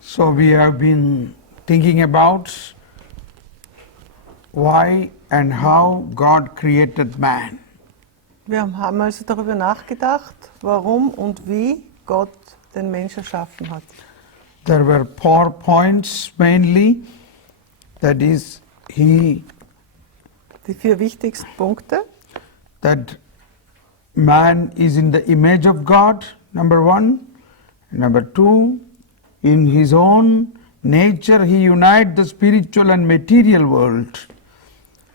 So we have been thinking about why and how God created man. Wir haben also darüber nachgedacht, warum und wie Gott den Menschen erschaffen hat. There were 4 points mainly. That is, Die 4 wichtigsten Punkte. that man is in the image of God, number 1. Number 2, in his own nature he unites the spiritual and material world.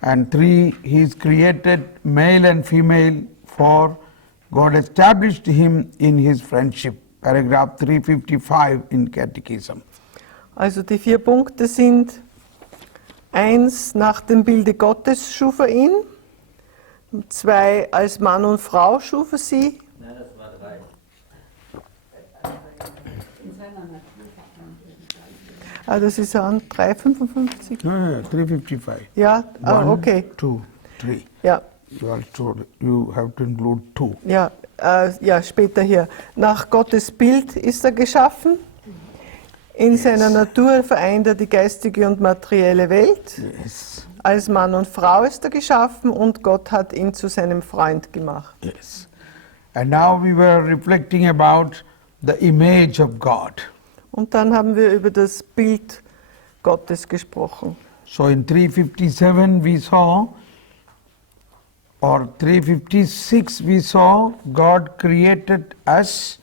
And 3, he is created male and female, for God established him in his friendship. Paragraph 355 in Catechism. Also die 4 Punkte sind: 1, nach dem Bilde Gottes schuf er ihn. 2, als Mann und Frau schuf er sie. Nein, das war 3. In seiner Natur. Das ist an 355. No, 355. Ja, 1, okay. 2, 3. Ja, You have to include 2. ja, ja, später hier. Nach Gottes Bild ist er geschaffen. In seiner Natur vereint er die geistige und materielle Welt. Yes. Als Mann und Frau ist er geschaffen und Gott hat ihn zu seinem Freund gemacht. Yes. And now we were reflecting about the image of God. Und dann haben wir über das Bild Gottes gesprochen. So in 357 we saw, or 356 we saw, God created us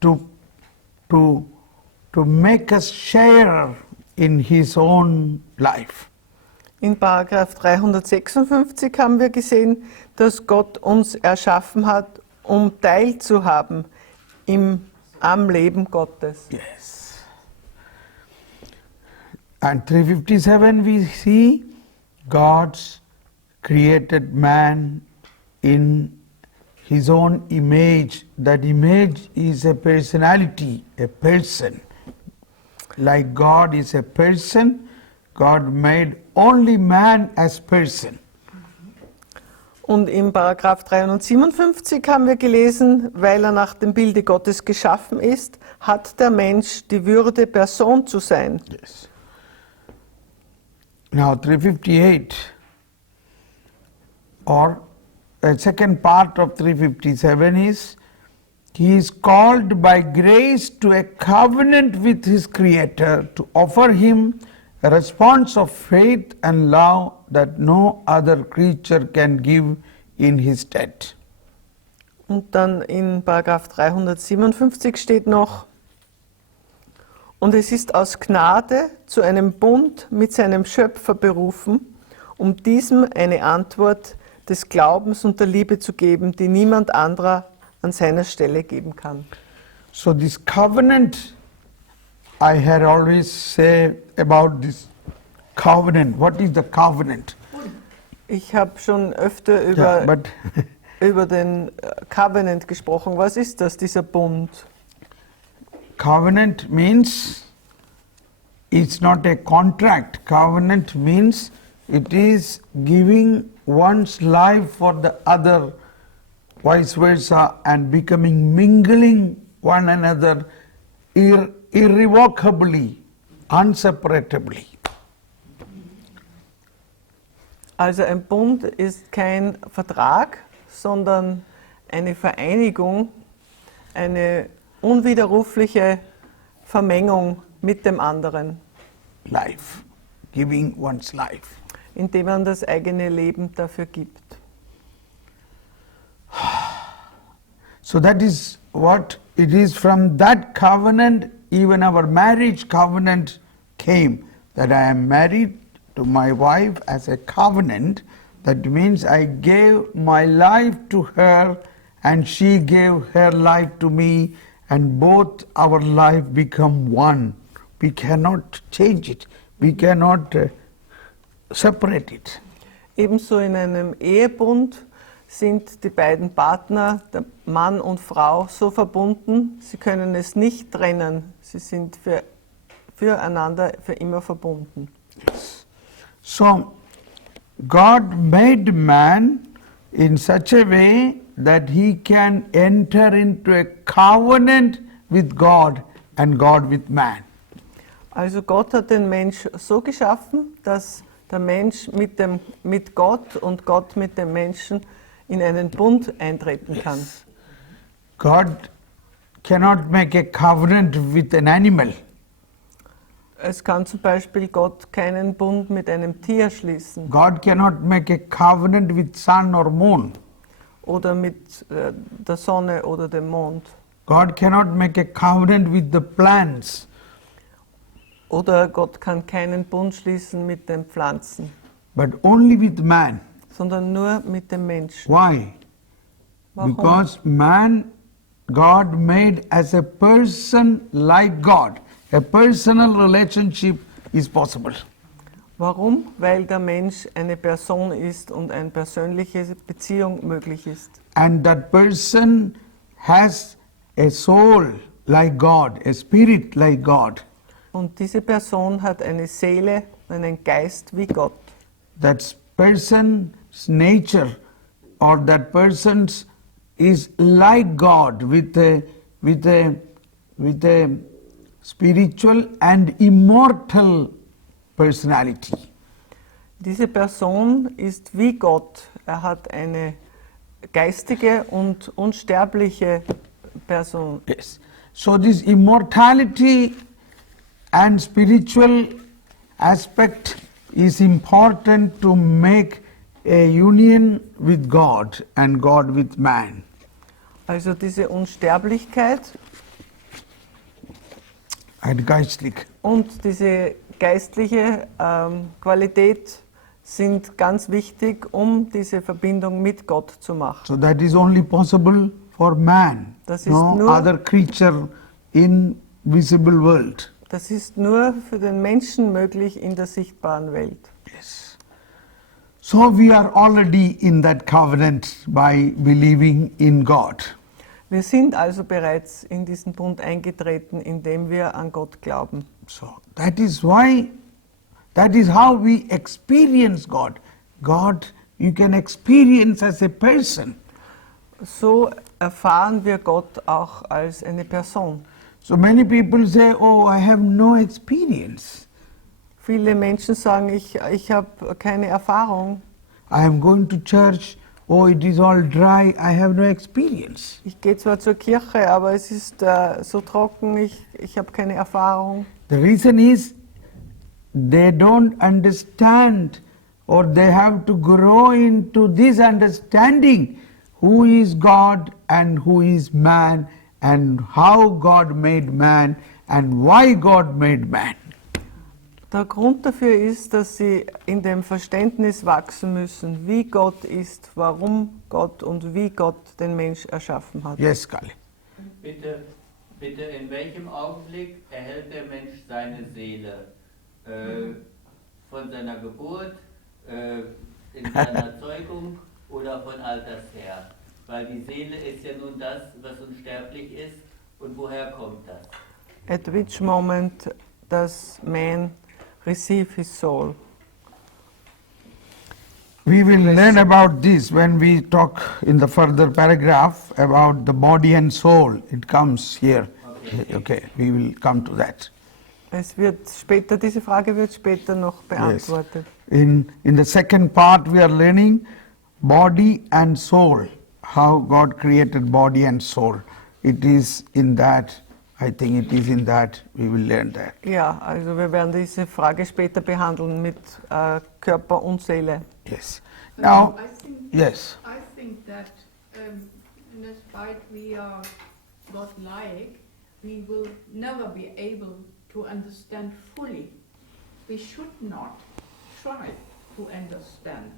to make us share in His own life. In Paragraph 356 haben wir gesehen, dass Gott uns erschaffen hat, um teilzuhaben am Leben Gottes. Yes. And 357 we see God's created man in his own image. That image is a personality, a person. Like God is a person, God made only man as person. Und im Paragraph 357 haben wir gelesen, weil er nach dem Bilde Gottes geschaffen ist, hat der Mensch die Würde, Person zu sein. Yes. Now 358, or the second part of 357 is, he is called by grace to a covenant with his Creator to offer him a response of faith and love that no other creature can give in his stead. Und dann in Paragraph 357 steht noch: Und es ist aus Gnade zu einem Bund mit seinem Schöpfer berufen, um diesem eine Antwort des Glaubens und der Liebe zu geben, die niemand anderer an seiner Stelle geben kann. So this covenant, I had always say about this covenant. What is the covenant? Ich habe schon öfter über den Covenant gesprochen. Was ist das, dieser Bund? Covenant means it's not a contract. Covenant means it is giving one's life for the other, vice versa, and mingling one another irrevocably, inseparatably. Also ein Bund ist kein Vertrag, sondern eine Vereinigung, eine unwiderrufliche Vermengung mit dem anderen. Life, giving one's life. Indem man das eigene Leben dafür gibt. So that is what it is. From that covenant, even our marriage covenant came, that I am married to my wife as a covenant. That means I gave my life to her and she gave her life to me, and both our life become one. We cannot change it. We cannot separate it. Ebenso in einem Ehebund sind die beiden Partner, der Mann und Frau, so verbunden, sie können es nicht trennen. Sie sind füreinander für immer verbunden. So, God made man in such a way that he can enter into a covenant with God and God with man. Also Gott hat den Mensch so geschaffen, dass der Mensch mit Gott und Gott mit dem Menschen in einen Bund eintreten kann. God cannot make a covenant with an animal. Es kann zum Beispiel Gott keinen Bund mit einem Tier schließen God cannot make a covenant with sun or moon. oder mit der Sonne oder dem Mond. God cannot make a covenant with the plants. Oder Gott kann keinen Bund schließen mit den Pflanzen, But only with man. sondern nur mit dem Menschen. Why? Warum? Because man, God made as a person like God. A personal relationship is possible. Warum? Weil der Mensch eine Person ist und eine persönliche Beziehung möglich ist. And that person has a soul like God, a spirit like God. Und diese Person hat eine Seele, einen Geist wie Gott. That person's nature or that person's is like God with a spiritual and immortal personality. Diese Person ist wie Gott. Er hat eine geistige und unsterbliche Person. Yes. So this immortality and spiritual aspect is important to make a union with God and God with man. Also diese Unsterblichkeit And geistlich. und diese geistliche Qualität sind ganz wichtig, um diese Verbindung mit Gott zu machen. So that is only possible for man, Das ist no nur- other creature in visible world. Das ist nur für den Menschen möglich in der sichtbaren Welt. Yes. So we are already in that covenant by believing in God. Wir sind also bereits in diesen Bund eingetreten, indem wir an Gott glauben. So that is why, that is how we experience God. God you can experience as a person. So erfahren wir Gott auch als eine Person. So many people say, oh, I have no experience. Viele Menschen sagen, ich habe keine Erfahrung. I am going to church, oh, it is all dry, I have no experience. Ich gehe zwar zur Kirche, aber es ist so trocken, ich habe keine Erfahrung. The reason is they don't understand or they have to grow into this understanding who is God and who is man and how God made man and why God made man. Der Grund dafür ist, dass sie in dem Verständnis wachsen müssen, wie Gott ist, warum Gott und wie Gott den Mensch erschaffen hat. Yes, Kali. Bitte, in welchem Augenblick erhält der Mensch seine Seele? Von seiner Geburt, in seiner Zeugung oder von alters her? Weil die Seele ist ja nun das, was unsterblich ist. Und woher kommt das? At which moment does man receive his soul? We will learn about this when we talk in the further paragraph about the body and soul. It comes here. Okay, we will come to that. Es wird später, diese Frage wird später noch beantwortet. In the second part we are learning body and soul, how God created body and soul. It is in that, I think it is in that, we will learn that. Ja, also wir werden diese Frage später behandeln mit Körper und Seele. Yes. Now, I think, yes. I think that despite we are God-like, we will never be able to understand fully. We should not try to understand.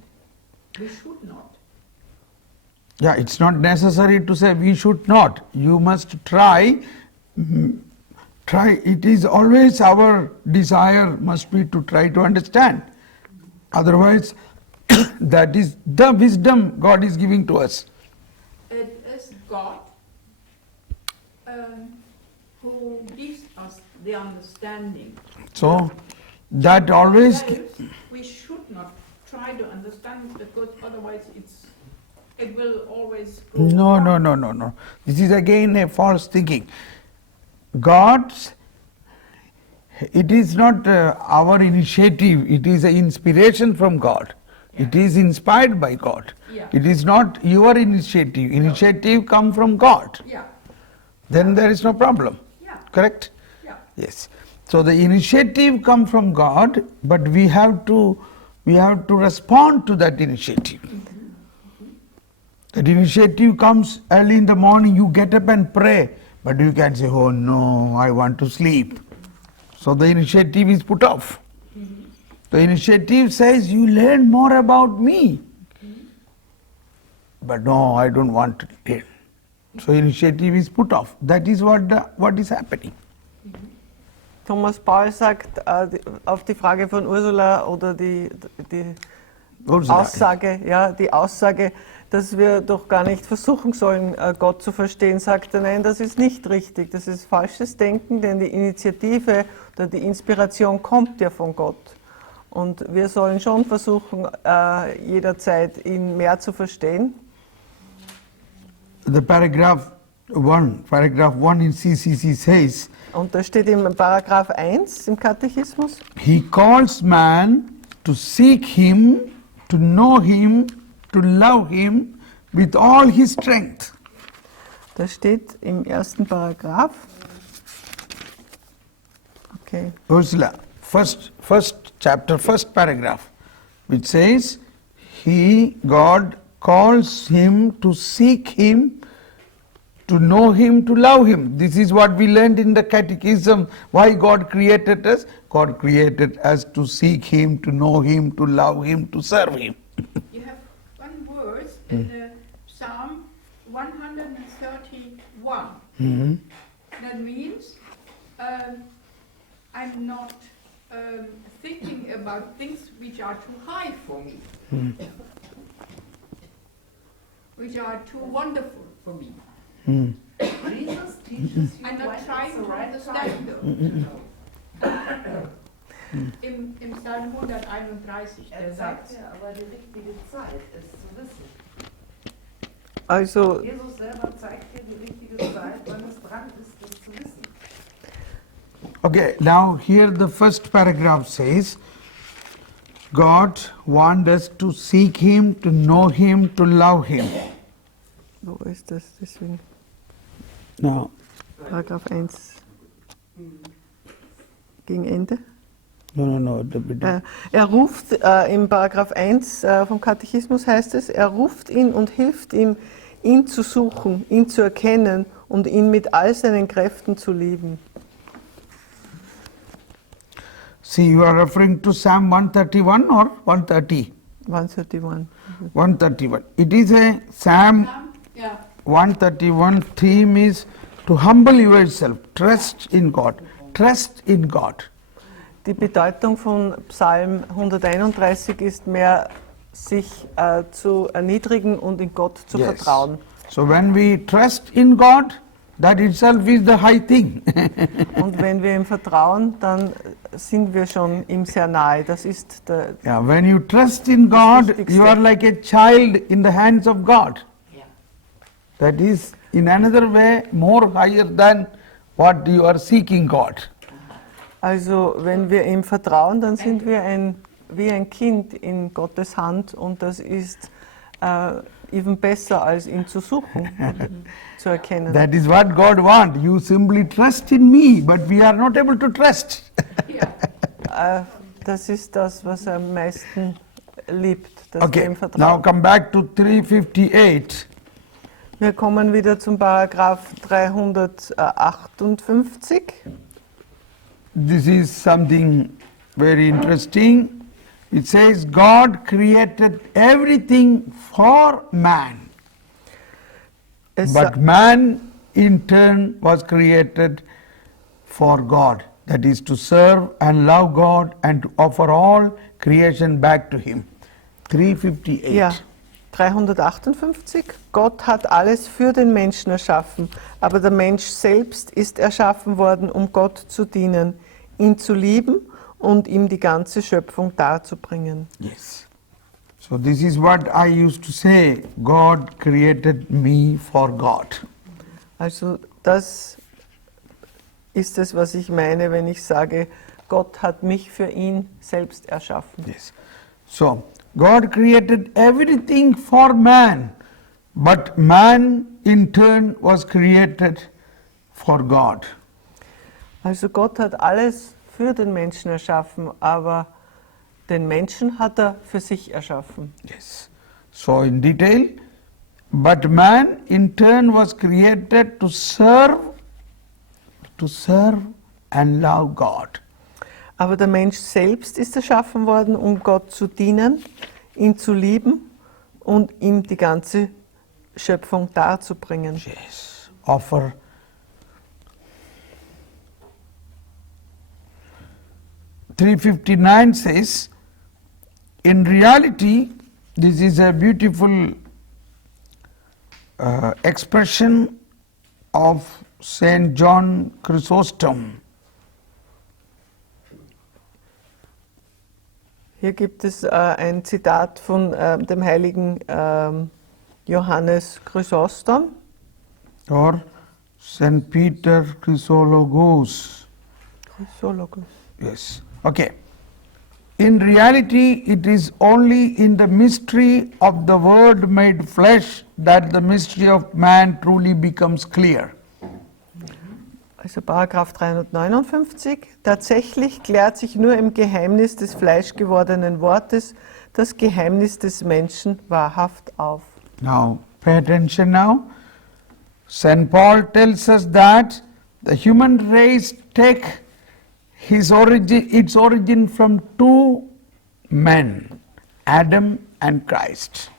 We should not. Yeah, it's not necessary to say we should not. You must try. Try. It is always our desire must be to try to understand. Otherwise, that is the wisdom God is giving to us. It is God who gives us the understanding. So that always. Ourselves, we should not try to understand because otherwise it will always go No, wrong. no, no, no, no. This is again a false thinking. God's, it is not our initiative, it is an inspiration from God. It is inspired by God. Yeah. It is not your initiative. Initiative come from God. Yeah, Then there is no problem. yeah, Correct? yeah. Yes. So the initiative come from God, but we have to respond to that initiative. That initiative comes early in the morning, you get up and pray, but you can say, oh no, I want to sleep. So the initiative is put off. The initiative says, you learn more about me. But no, I don't want to learn. So initiative is put off. That is what is happening. Thomas Paul sagt auf die Frage von Ursula oder die Ursula. Aussage, ja, die Aussage, dass wir doch gar nicht versuchen sollen, Gott zu verstehen, sagt er, nein, das ist nicht richtig, das ist falsches Denken, denn die Initiative oder die Inspiration kommt ja von Gott. Und wir sollen schon versuchen, jederzeit ihn mehr zu verstehen. The paragraph 1 in CCC says, Und da steht im Paragraph 1 im Katechismus, He calls man to seek Him, to know Him, to love Him with all his strength. da steht im ersten Paragraph, okay, Ursula, first chapter, first paragraph, which says, God calls him to seek Him, to know Him, to love Him. This is what we learned in the catechism, why God created us. God created us to seek Him, to know Him, to love Him, to serve Him. You have one verse in the Psalm 131. That means I'm not thinking about things which are too high for me, which are too wonderful for me. Jesus teaches you I'm when not it's trying the to right understand time. Im Psalm 131, der Sagt Satz. ja, aber die richtige Zeit, es zu wissen. also Jesus selber zeigt dir die richtige Zeit, wann es dran ist, das zu wissen. Okay, now here the first paragraph says, God wants us to seek Him, to know Him, to love Him. wo ist das deswegen? Now, Paragraph 1 gegen Ende. no. Er ruft, im Paragraph 1 vom Katechismus heißt es, er ruft ihn und hilft ihm, ihn zu suchen, ihn zu erkennen und ihn mit all seinen Kräften zu lieben. See, you are referring to Psalm 131 or 130? 131. 131. It is a Psalm Ja, 131 theme is to humble yourself, trust in God. Trust in God. Die Bedeutung von Psalm 131 ist mehr, sich zu erniedrigen und in Gott zu vertrauen. So when we trust in God, that itself is the high thing. Und wenn wir ihm vertrauen, dann sind wir schon ihm sehr nahe. Das ist der, Yeah, when you trust in God, Wichtigste. you are like a child in the hands of God. Ja. That is, in another way, more higher than what you are seeking God. also wenn wir ihm vertrauen, dann sind wir wie ein Kind in Gottes Hand und das ist even besser, als ihn zu suchen und zu erkennen. That is what God wants. You simply trust in me, but we are not able to trust. ja. Das ist das, was er am meisten liebt, dass wir Okay, ihm now vertrauen. come back to 358. Wir kommen wieder zum Paragraph 358. This is something very interesting. It says God created everything for man, Es, but man in turn was created for God. That is to serve and love God and to offer all creation back to Him. 358. ja, 358. Gott hat alles für den Menschen erschaffen, aber der Mensch selbst ist erschaffen worden, um Gott zu dienen, ihn zu lieben und ihm die ganze Schöpfung darzubringen. Yes. So this is what I used to say, God created me for God. Also das ist es, was ich meine, wenn ich sage, Gott hat mich für ihn selbst erschaffen. Yes. So, God created everything for man, but man in turn was created for God. Also Gott hat alles für den Menschen erschaffen, aber den Menschen hat er für sich erschaffen. Yes. So, in detail, but man in turn was created to serve and love God. Aber der Mensch selbst ist erschaffen worden, um Gott zu dienen, ihn zu lieben und ihm die ganze Schöpfung darzubringen. Yes. Offer. (359) says, in reality, this is a beautiful expression of Saint John Chrysostom. Hier gibt es ein Zitat von dem heiligen Johannes Chrysostom. Or Saint Peter Chrysologus. Chrysologus. Yes. Okay. In reality, it is only in the mystery of the Word made flesh that the mystery of man truly becomes clear. Also Paragraph 359. Tatsächlich klärt sich nur im Geheimnis des fleischgewordenen Wortes das Geheimnis des Menschen wahrhaft auf. Now, pay attention now. St. Paul tells us that the human race take its origin from two men, Adam and Christ.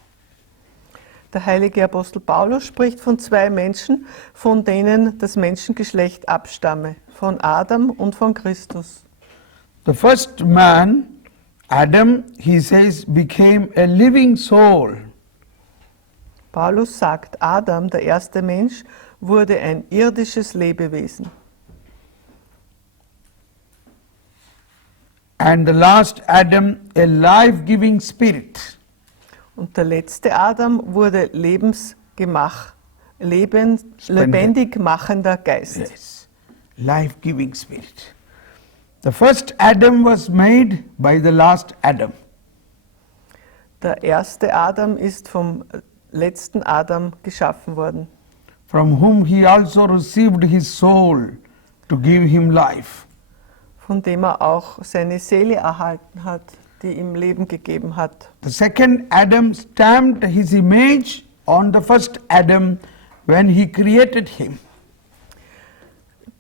Der heilige Apostel Paulus spricht von zwei Menschen, von denen das Menschengeschlecht abstamme, von Adam und von Christus. The first man, Adam, he says, became a living soul. Paulus sagt, Adam, der erste Mensch, wurde ein irdisches Lebewesen. And the last Adam, a life-giving spirit. Und der letzte Adam wurde lebendig machender Geist. Yes, life-giving spirit. The first Adam was made by the last Adam. Der erste Adam ist vom letzten Adam geschaffen worden, From whom he also received his soul to give him life. von dem er auch seine Seele erhalten hat, die ihm Leben gegeben hat. The second Adam stamped his image on the first Adam when he created him.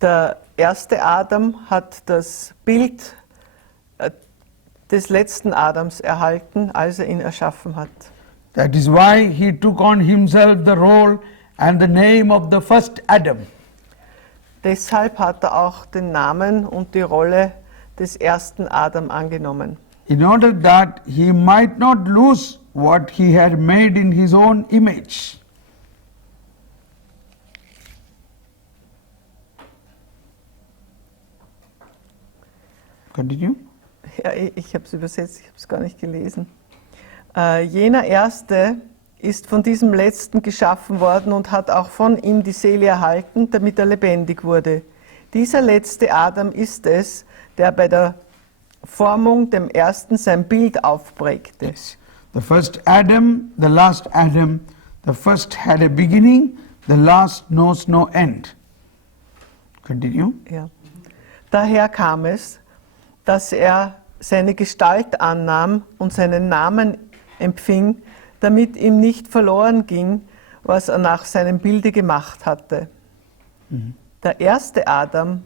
Der erste Adam hat das Bild des letzten Adams erhalten, als er ihn erschaffen hat. That is why he took on himself the role and the name of the first Adam. Deshalb hat er auch den Namen und die Rolle des ersten Adam angenommen, in order that he might not lose what he had made in his own image. Continue. Ja, ich habe es übersetzt, ich habe es gar nicht gelesen. Jener Erste ist von diesem Letzten geschaffen worden und hat auch von ihm die Seele erhalten, damit er lebendig wurde. Dieser letzte Adam ist es, der bei der Formung dem Ersten sein Bild aufprägte. Yes. The first Adam, the last Adam, the first had a beginning, the last knows no end. Continue. Ja. Daher kam es, dass er seine Gestalt annahm und seinen Namen empfing, damit ihm nicht verloren ging, was er nach seinem Bilde gemacht hatte. Der erste Adam,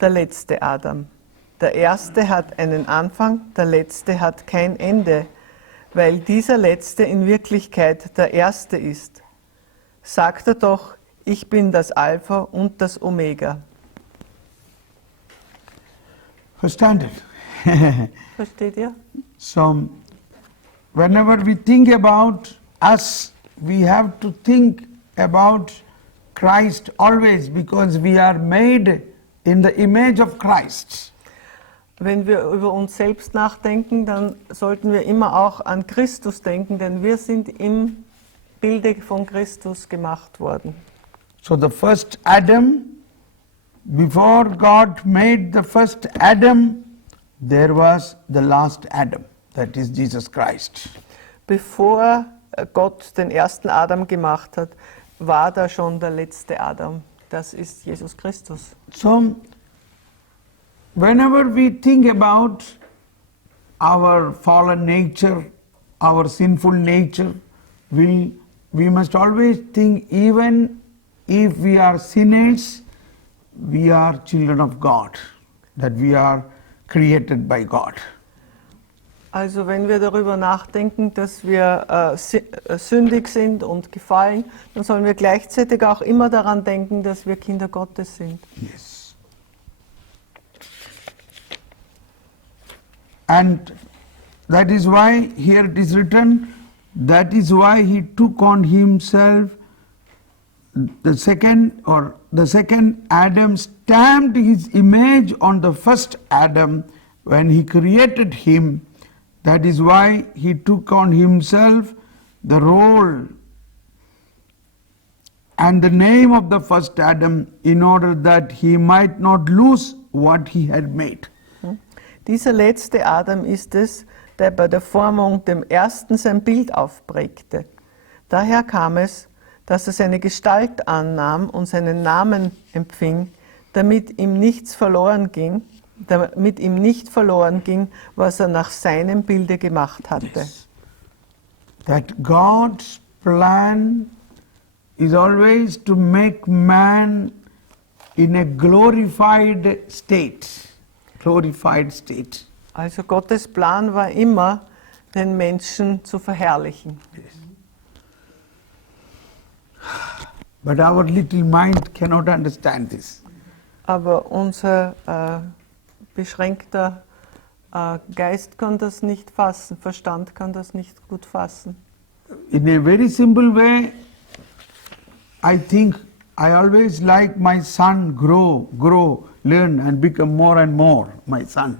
der letzte Adam. Der erste hat einen Anfang, der letzte hat kein Ende, weil dieser letzte in Wirklichkeit der erste ist. Sagt er doch, ich bin das Alpha und das Omega. Understand it? Versteht ihr? So, whenever we think about us, we have to think about Christ always, because we are made in the image of Christ. Wenn wir über uns selbst nachdenken, dann sollten wir immer auch an Christus denken, denn wir sind im Bilde von Christus gemacht worden. So the first Adam before God made the first Adam, there was the last Adam, that is Jesus Christ. Bevor Gott den ersten Adam gemacht hat, war da schon der letzte Adam. Das ist Jesus Christus. So, whenever we think about our fallen nature, our sinful nature, we must always think, even if we are sinners, we are children of God, that we are created by God. Also wenn wir darüber nachdenken, dass wir sündig sind und gefallen, dann sollen wir gleichzeitig auch immer daran denken, dass wir Kinder Gottes sind. Yes. And that is why here it is written, that is why he took on himself the second Adam, stamped his image on the first Adam when he created him. That is why he took on himself the role and the name of the first Adam in order that he might not lose what he had made. Dieser letzte Adam ist es, der bei der Formung dem ersten sein Bild aufprägte. Daher kam es, dass er seine Gestalt annahm und seinen Namen empfing, damit ihm nicht verloren ging, was er nach seinem Bilde gemacht hatte. Yes. That God's plan is always to make man in a glorified state. Also Gottes Plan war immer, den Menschen zu verherrlichen. Yes. But our little mind cannot understand this. Aber unser beschränkter Geist kann das nicht fassen, Verstand kann das nicht gut fassen. In a very simple way, I think I always like my son grow, learn and become more and more my son.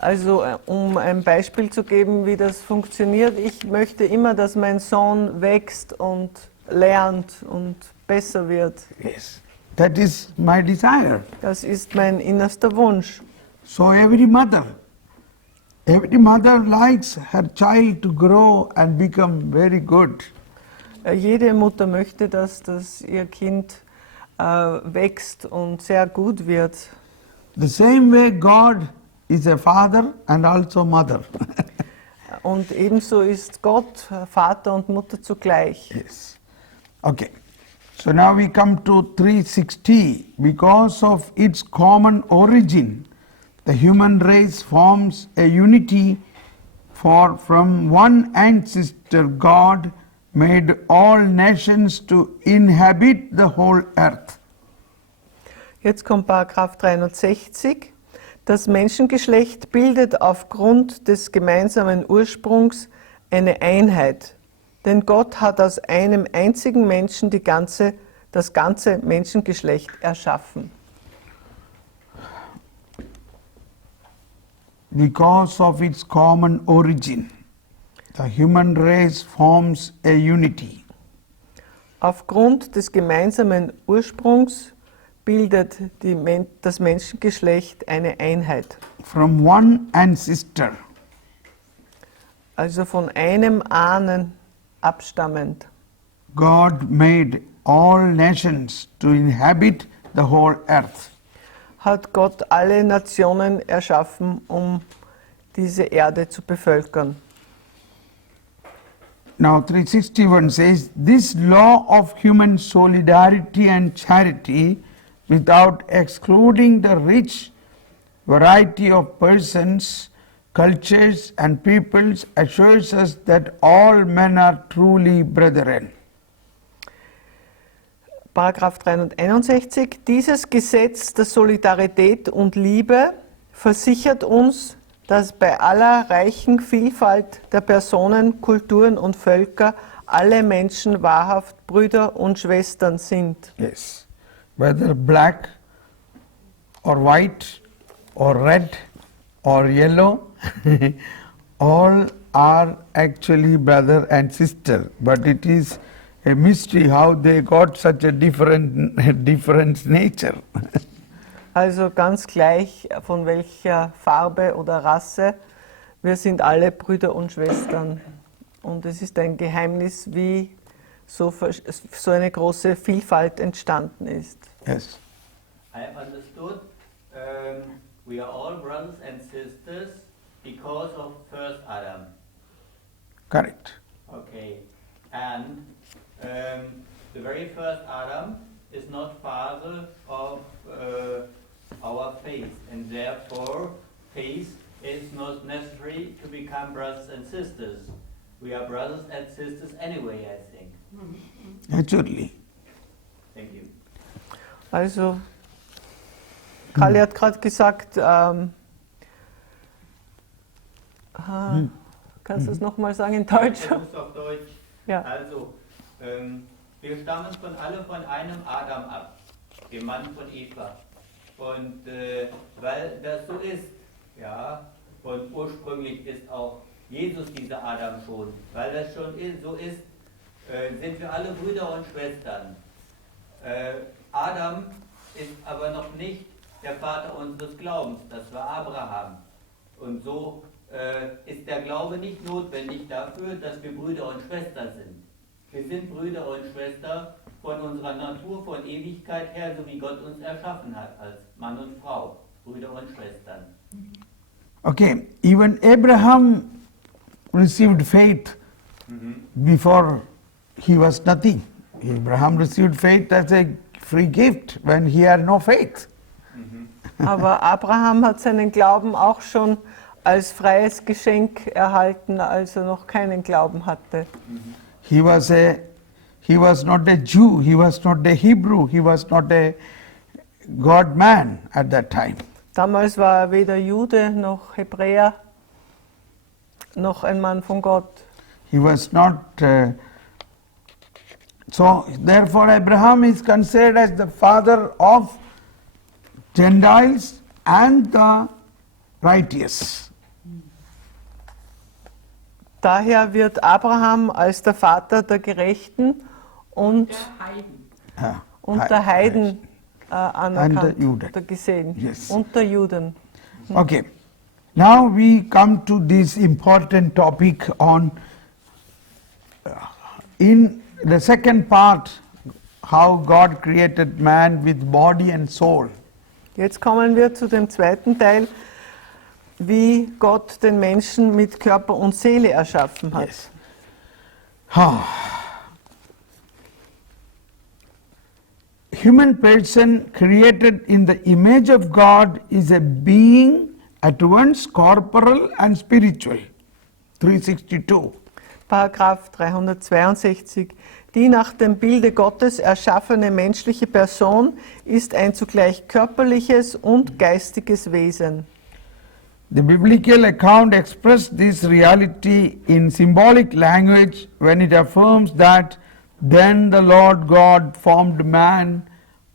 Also um ein Beispiel zu geben, wie das funktioniert, ich möchte immer, dass mein Sohn wächst und lernt und besser wird. Yes, that is my desire. Das ist mein innerster Wunsch. So every mother likes her child to grow and become very good. Jede Mutter möchte, dass ihr Kind wächst und sehr gut wird. The same way God is a father and also mother. Und ebenso ist Gott Vater und Mutter zugleich. Yes. Okay. So now we come to 360. Because of its common origin, the human race forms a unity, for from one ancestor God made all nations to inhabit the whole earth. Jetzt kommt Paragraph 360. Das Menschengeschlecht bildet aufgrund des gemeinsamen Ursprungs eine Einheit. Denn Gott hat aus einem einzigen Menschen das ganze Menschengeschlecht erschaffen. Because of its common origin, the human race forms a unity. Aufgrund des gemeinsamen Ursprungs bildet das Menschengeschlecht eine Einheit. From one ancestor, Also von einem Ahnen abstammend. God made all nations to inhabit the whole earth. Hat Gott alle Nationen erschaffen, um diese Erde zu bevölkern. Now 361 says, this law of human solidarity and charity, without excluding the rich variety of persons, cultures and peoples, assures us that all men are truly brethren. Paragraph 361. Dieses Gesetz der Solidarität und Liebe versichert uns, dass bei aller reichen Vielfalt der Personen, Kulturen und Völker alle Menschen wahrhaft Brüder und Schwestern sind. Yes. Whether black or white or red or yellow, all are actually brother and sister. But it is a mystery how they got such a different nature. Also ganz gleich von welcher Farbe oder Rasse, wir sind alle Brüder und Schwestern. Und es ist ein Geheimnis, wie so eine große Vielfalt entstanden ist. Yes. I have understood we are all brothers and sisters because of first Adam. Correct. Okay. And the very first Adam is not father of our faith, and therefore faith is not necessary to become brothers and sisters. We are brothers and sisters anyway, I think. Naturally. Thank you. Also, Kali hat gerade gesagt, kannst du es nochmal sagen in Deutsch? Ich versuch's auf Deutsch. Ja. Also, wir stammen alle von einem Adam ab, dem Mann von Eva. Und weil das so ist, ja, und ursprünglich ist auch Jesus dieser Adam schon, weil das schon so ist, sind wir alle Brüder und Schwestern. Adam ist aber noch nicht der Vater unseres Glaubens, das war Abraham. Und so ist der Glaube nicht notwendig dafür, dass wir Brüder und Schwestern sind. Wir sind Brüder und Schwestern von unserer Natur, von Ewigkeit her, so wie Gott uns erschaffen hat, als Mann und Frau, Brüder und Schwestern. Okay, even Abraham received faith before he was nothing. Abraham received faith as a free gift when he had no faith. Aber Abraham hat seinen Glauben auch schon als freies Geschenk erhalten, als er noch keinen Glauben hatte. He was not a Jew, he was not a Hebrew, he was not a God man at that time. Damals war er weder Jude noch Hebräer noch ein Mann von Gott. He was not. So therefore, Abraham is considered as the father of Gentiles and the righteous. Daher wird Abraham als der Vater der Gerechten und der Heiden anerkannt oder gesehen. Yes. Und der Juden. Okay. Now we come to this important topic on in the second part, how God created man with body and soul. Jetzt kommen wir zu dem zweiten Teil, wie Gott den Menschen mit Körper und Seele erschaffen hat. Yes. Human person created in the image of God is a being at once corporal and spiritual. 362. Paragraph 362. Die nach dem Bilde Gottes erschaffene menschliche Person ist ein zugleich körperliches und geistiges Wesen. The biblical account expressed this reality in symbolic language when it affirms that then the Lord God formed man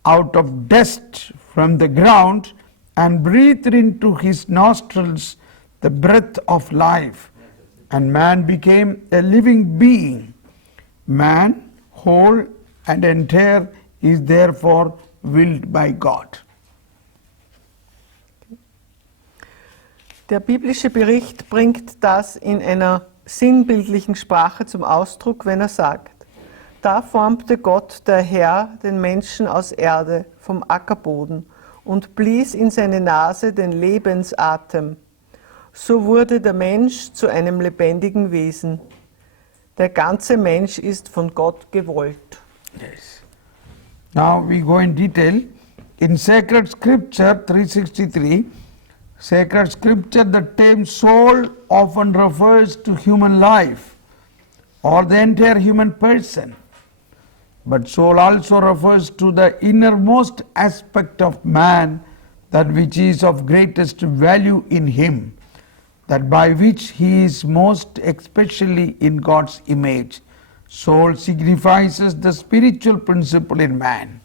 out of dust from the ground and breathed into his nostrils the breath of life, and man became a living being. Man, whole and entire, is therefore willed by God. Der biblische Bericht bringt das in einer sinnbildlichen Sprache zum Ausdruck, wenn er sagt: Da formte Gott, der Herr, den Menschen aus Erde vom Ackerboden und blies in seine Nase den Lebensatem. So wurde der Mensch zu einem lebendigen Wesen. Der ganze Mensch ist von Gott gewollt. Yes. Now we go in detail. In Sacred Scripture 363, Sacred Scripture, the term soul often refers to human life or the entire human person. But soul also refers to the innermost aspect of man, that which is of greatest value in him, that by which he is most especially in God's image. Soul signifies the spiritual principle in man.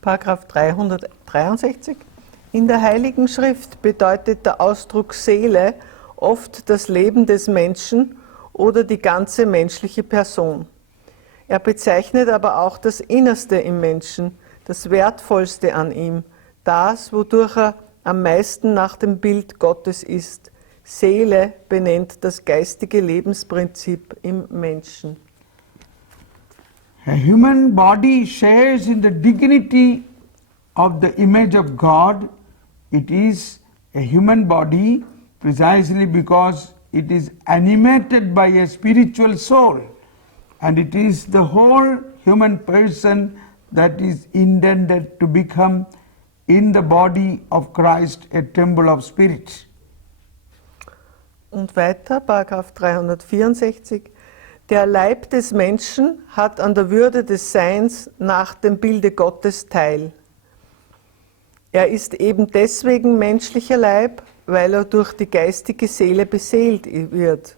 Paragraph 363. In der Heiligen Schrift bedeutet der Ausdruck Seele oft das Leben des Menschen oder die ganze menschliche Person. Er bezeichnet aber auch das Innerste im Menschen, das Wertvollste an ihm, das, wodurch er am meisten nach dem Bild Gottes ist. Seele benennt das geistige Lebensprinzip im Menschen. A human body shares in the dignity of the image of God. It is a human body precisely because it is animated by a spiritual soul, and it is the whole human person that is intended to become in the body of Christ a temple of spirit. Und weiter, Paragraph 364. Der Leib des Menschen hat an der Würde des Seins nach dem Bilde Gottes teil. Er ist eben deswegen menschlicher Leib, weil er durch die geistige Seele beseelt wird.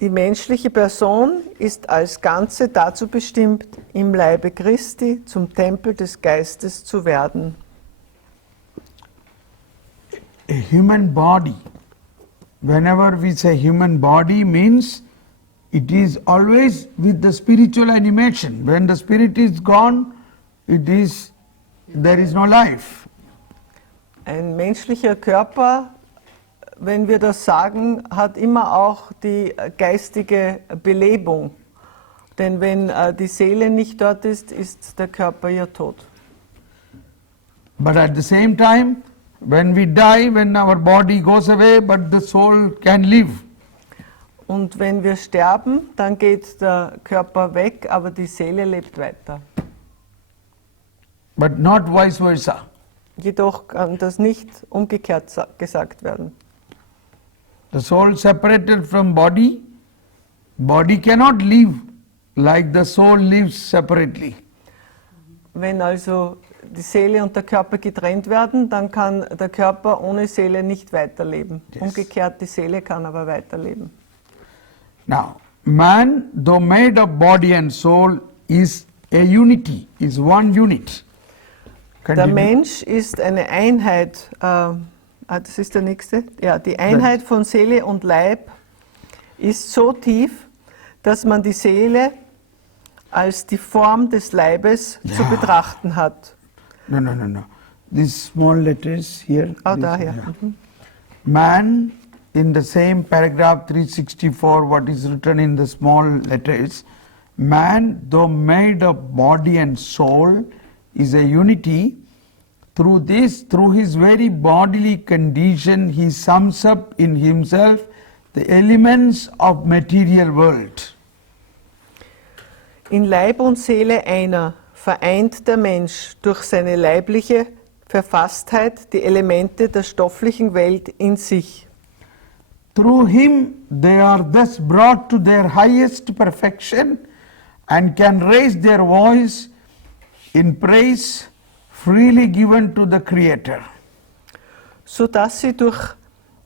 Die menschliche Person ist als Ganze dazu bestimmt, im Leibe Christi zum Tempel des Geistes zu werden. A human body, whenever we say human body, means it is always with the spiritual animation. When the spirit is gone, there is no life. Ein menschlicher Körper, wenn wir das sagen, hat immer auch die geistige Belebung. Denn wenn die Seele nicht dort ist, ist der Körper ja tot. But at the same time, when we die, when our body goes away, but the soul can live. Und wenn wir sterben, dann geht der Körper weg, aber die Seele lebt weiter. But not vice versa. Jedoch kann das nicht umgekehrt gesagt werden. The soul separated from body cannot live like the soul lives separately. Wenn also die Seele und der Körper getrennt werden, dann kann der Körper ohne Seele nicht weiterleben. Yes. Umgekehrt, die Seele kann aber weiterleben. Now, man, though made of body and soul, is a unity, is one unit. Der Continue. Mensch ist eine Einheit, das ist der nächste, ja, die Einheit von Seele und Leib ist so tief, dass man die Seele als die Form des Leibes zu Ja. betrachten hat. No. These small letters here. Oh, this- daher. yeah. Man, in the same paragraph 364, what is written in the small letters, man, though made of body and soul, is a unity. Through his very bodily condition, he sums up in himself the elements of material world. In Leib und Seele einer vereint der Mensch durch seine leibliche Verfasstheit die Elemente der stofflichen Welt in sich. Through him, they are thus brought to their highest perfection and can raise their voice in praise freely given to the Creator. Sodass sie durch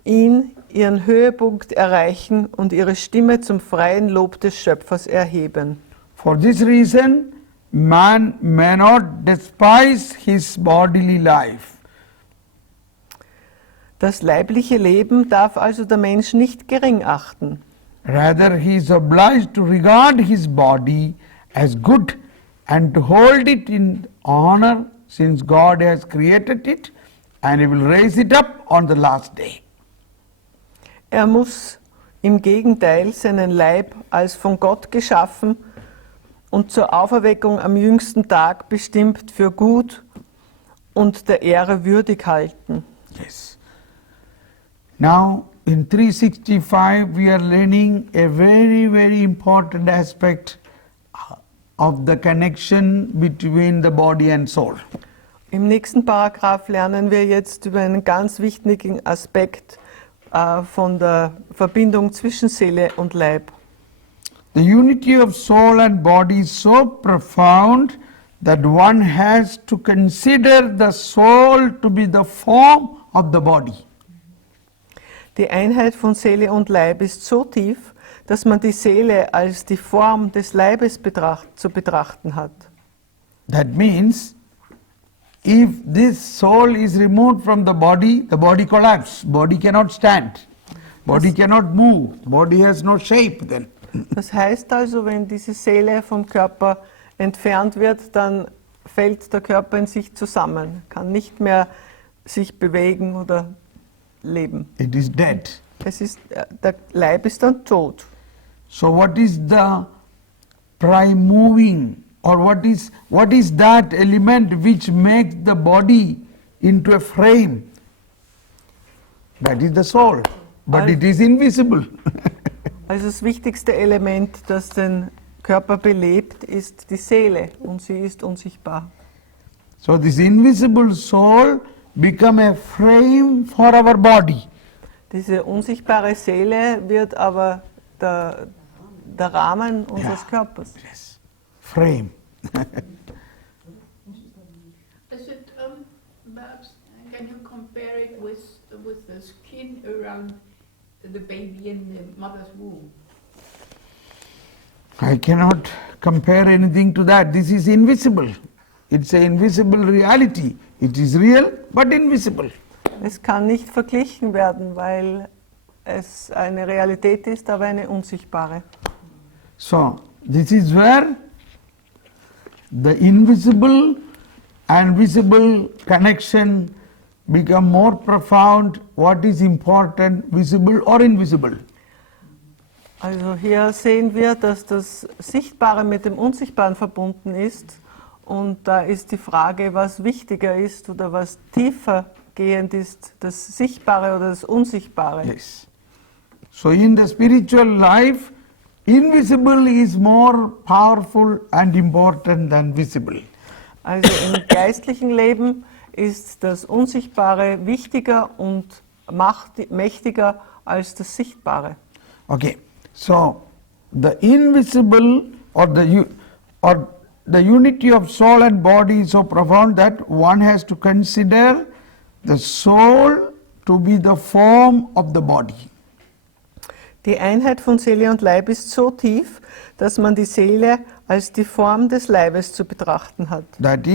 ihn ihren Höhepunkt erreichen und ihre Stimme zum freien Lob des Schöpfers erheben. For this reason, man may not despise his bodily life. Das leibliche Leben darf also der Mensch nicht gering achten. Rather, he is obliged to regard his body as good and to hold it in honor, since God has created it and he will raise it up on the last day. Er muss im Gegenteil seinen Leib als von Gott geschaffen und zur Auferweckung am jüngsten Tag bestimmt für gut und der Ehre würdig halten. Yes. Now, in 365, we are learning a very, very important aspect of the connection between the body and soul. Im nächsten Paragraph lernen wir jetzt über einen ganz wichtigen Aspekt von der Verbindung zwischen Seele und Leib. The unity of soul and body is so profound that one has to consider the soul to be the form of the body. Die Einheit von Seele und Leib ist so tief, dass man die Seele als die Form des Leibes zu betrachten hat. That means, if this soul is removed from the body collapses. Body cannot stand. Body cannot move. Body has no shape then. Das heißt also, wenn diese Seele vom Körper entfernt wird, dann fällt der Körper in sich zusammen, kann nicht mehr sich bewegen oder leben. It is dead. Der Leib ist dann tot. So what is the prime moving, or what is that element which makes the body into a frame? That is the soul, but it is invisible. Also das wichtigste Element, das den Körper belebt, ist die Seele und sie ist unsichtbar. So this invisible soul become a frame for our body. Diese unsichtbare Seele wird aber der Rahmen unseres Körpers. Yes. Frame. Is it, perhaps, can you compare it with the skin around the baby in the mother's womb? I cannot compare anything to that. This is invisible. It's an invisible reality. It is real, but invisible. Es kann nicht verglichen werden, weil es eine Realität ist, aber eine unsichtbare. So, this is where the invisible and visible connection become more profound. What is important, visible or invisible? Also hier sehen wir, dass das Sichtbare mit dem Unsichtbaren verbunden ist. Und da ist die Frage, was wichtiger ist oder was tiefer gehend ist, das Sichtbare oder das Unsichtbare. Yes. So in the spiritual life, invisible is more powerful and important than visible. Also im geistlichen Leben ist das Unsichtbare wichtiger und mächtiger als das Sichtbare. Okay, so the invisible or the unity of soul and body is so profound that one has to consider the soul to be the form of the body. Die Einheit von Seele und Leib ist so tief, dass man die Seele als die Form des Leibes zu betrachten hat. That